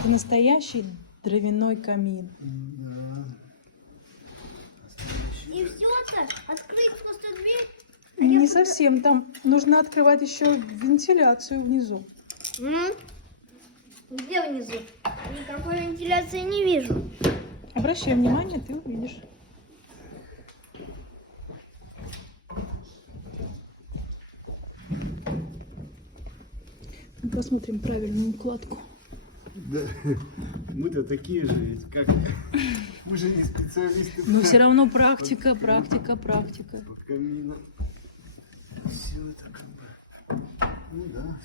Это настоящий дровяной камин. Да. И все это? Открыть просто дверь? Не совсем. Там нужно открывать еще вентиляцию внизу. Где внизу? Никакой вентиляции не вижу. Обращай внимание, ты увидишь. Посмотрим правильную укладку. Да. Мы-то такие же, ведь как мы же не специалисты. Но все равно практика, практика, практика. По камину. Все это как бы. Ну да.